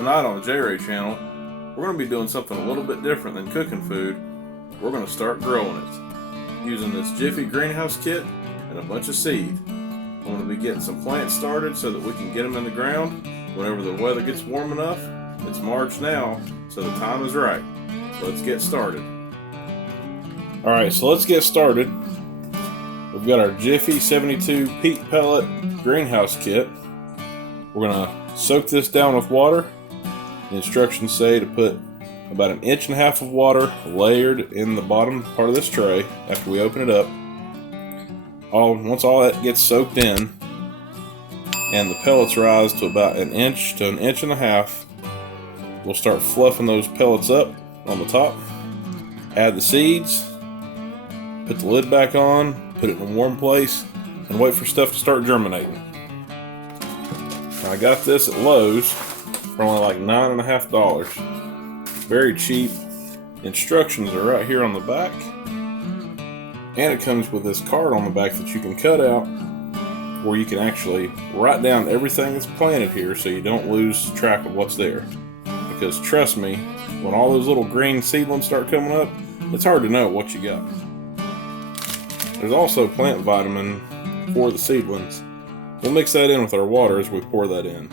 Tonight on the J-Ray channel, we're going to be doing something a little bit different than cooking food. We're going to start growing it using this Jiffy greenhouse kit and a bunch of seed. I'm going to be getting some plants started so that we can get them in the ground whenever the weather gets warm enough. It's March now, so the time is right. Let's get started. Alright, so let's get started. We've got our Jiffy 72 peat pellet greenhouse kit. We're going to soak this down with water. The instructions say to put about 1.5 inches of water layered in the bottom part of this tray after we open it up. Once all that gets soaked in and the pellets rise to about 1 inch to 1.5 inches, we'll start fluffing those pellets up on the top. Add the seeds, put the lid back on, put it in a warm place, and wait for stuff to start germinating. Now I got this at Lowe's for only like $9.50. Very cheap. Instructions are right here on the back. And it comes with this card on the back that you can cut out where you can actually write down everything that's planted here so you don't lose track of what's there. Because trust me, when all those little green seedlings start coming up, it's hard to know what you got. There's also plant vitamin for the seedlings. We'll mix that in with our water as we pour that in.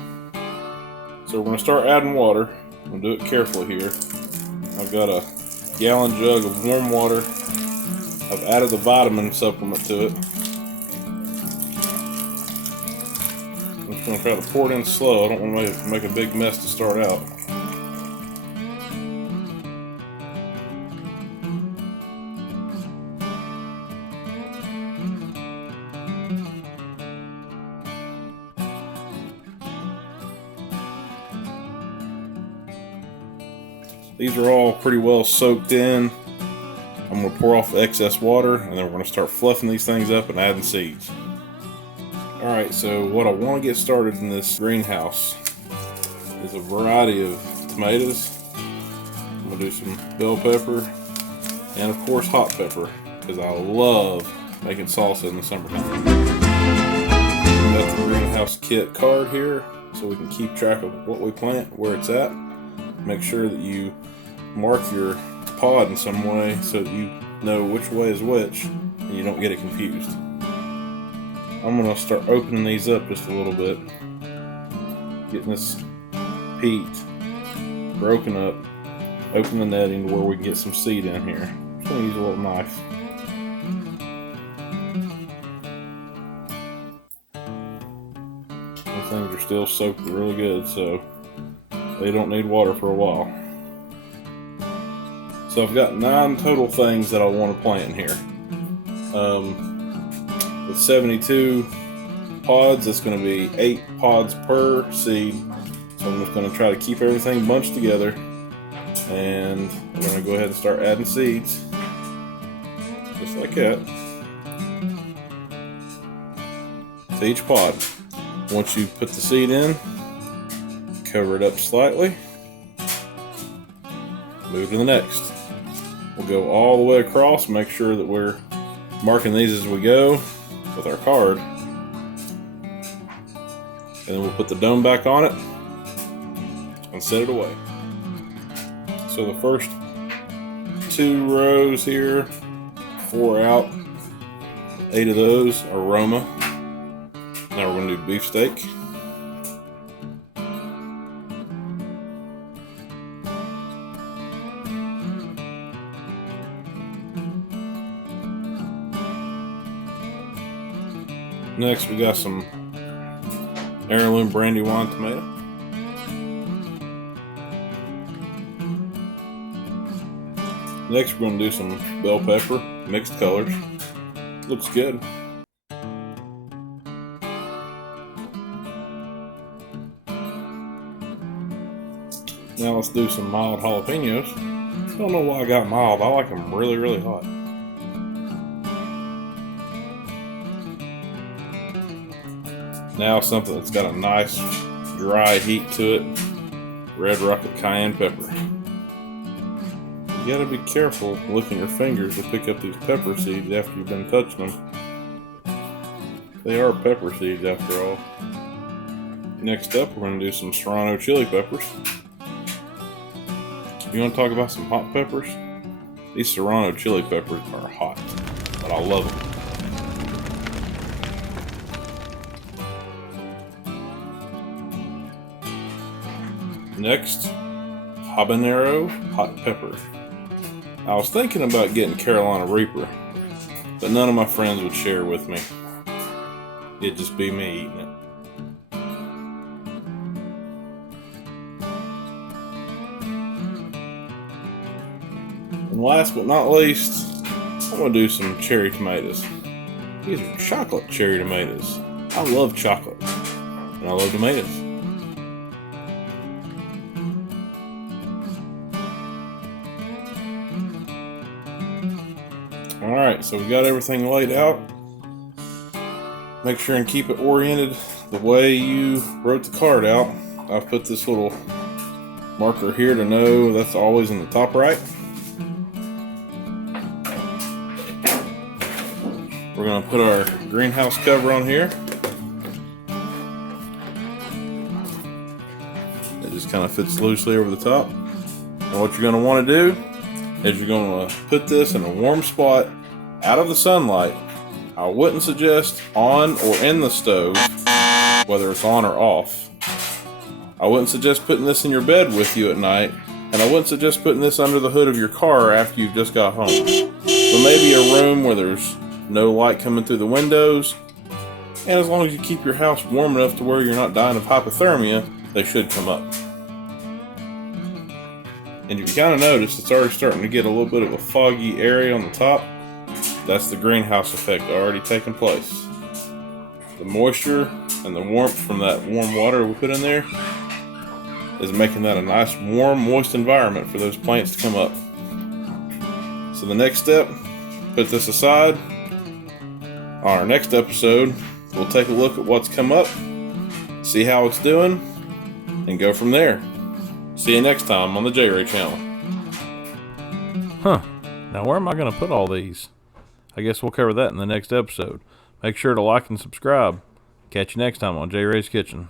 So we're going to start adding water. We'll do it carefully here. I've got a gallon jug of warm water. I've added the vitamin supplement to it. I'm just going to try to pour it in slow. I don't want to make a big mess to start out. These are all pretty well soaked in. I'm going to pour off the excess water and then we're going to start fluffing these things up and adding seeds. Alright, so what I want to get started in this greenhouse is a variety of tomatoes. I'm going to do some bell pepper and of course hot pepper because I love making salsa in the summertime. We've got the greenhouse kit card here so we can keep track of what we plant, where it's at. Make sure that you mark your pod in some way so that you know which way is which and you don't get it confused. I'm going to start opening these up just a little bit, getting this peat broken up, open the netting to where we can get some seed in here. I'm just going to use a little knife. These things are still soaked really good, so they don't need water for a while. So I've got 9 total things that I want to plant in here. With 72 pods, it's going to be 8 pods per seed. So I'm just going to try to keep everything bunched together. And we're going to go ahead and start adding seeds. Just like that. To each pod. Once you put the seed in, cover it up slightly, move to the next. We'll go all the way across, make sure that we're marking these as we go with our card. And then we'll put the dome back on it and set it away. So the first 2 rows here, 4 out, 8 of those are Roma. Now we're going to do beefsteak. Next, we got some Heirloom Brandywine tomato. Next, we're going to do some bell pepper, mixed colors. Looks good. Now let's do some mild jalapenos. Don't know why I got mild. I like them really, really hot. Now something that's got a nice dry heat to it. Red Rocket Cayenne pepper. You gotta be careful lifting your fingers to pick up these pepper seeds after you've been touching them. They are pepper seeds after all. Next up, we're going to do some Serrano chili peppers. You want to talk about some hot peppers? These Serrano chili peppers are hot, but I love them. Next, habanero hot pepper. I was thinking about getting Carolina Reaper, but none of my friends would share with me. It'd just be me eating it. And last but not least, I'm going to do some cherry tomatoes. These are chocolate cherry tomatoes. I love chocolate, and I love tomatoes. Alright, so we got everything laid out. Make sure and keep it oriented the way you wrote the card out. I've put this little marker here to know that's always in the top right. We're going to put our greenhouse cover on here. It just kind of fits loosely over the top. And what you're going to want to do is you're going to put this in a warm spot out of the sunlight. I wouldn't suggest on or in the stove, whether it's on or off. I wouldn't suggest putting this in your bed with you at night, and I wouldn't suggest putting this under the hood of your car after you've just got home. But maybe a room where there's no light coming through the windows, and as long as you keep your house warm enough to where you're not dying of hypothermia, they should come up. And if you kind of notice, it's already starting to get a little bit of a foggy area on the top. That's the greenhouse effect already taking place. The moisture and the warmth from that warm water we put in there is making that a nice, warm, moist environment for those plants to come up. So the next step, put this aside. On our next episode, we'll take a look at what's come up, see how it's doing, and go from there. See you next time on the J Ray channel. Now where am I going to put all these? I guess we'll cover that in the next episode. Make sure to like and subscribe. Catch you next time on J Ray's Kitchen.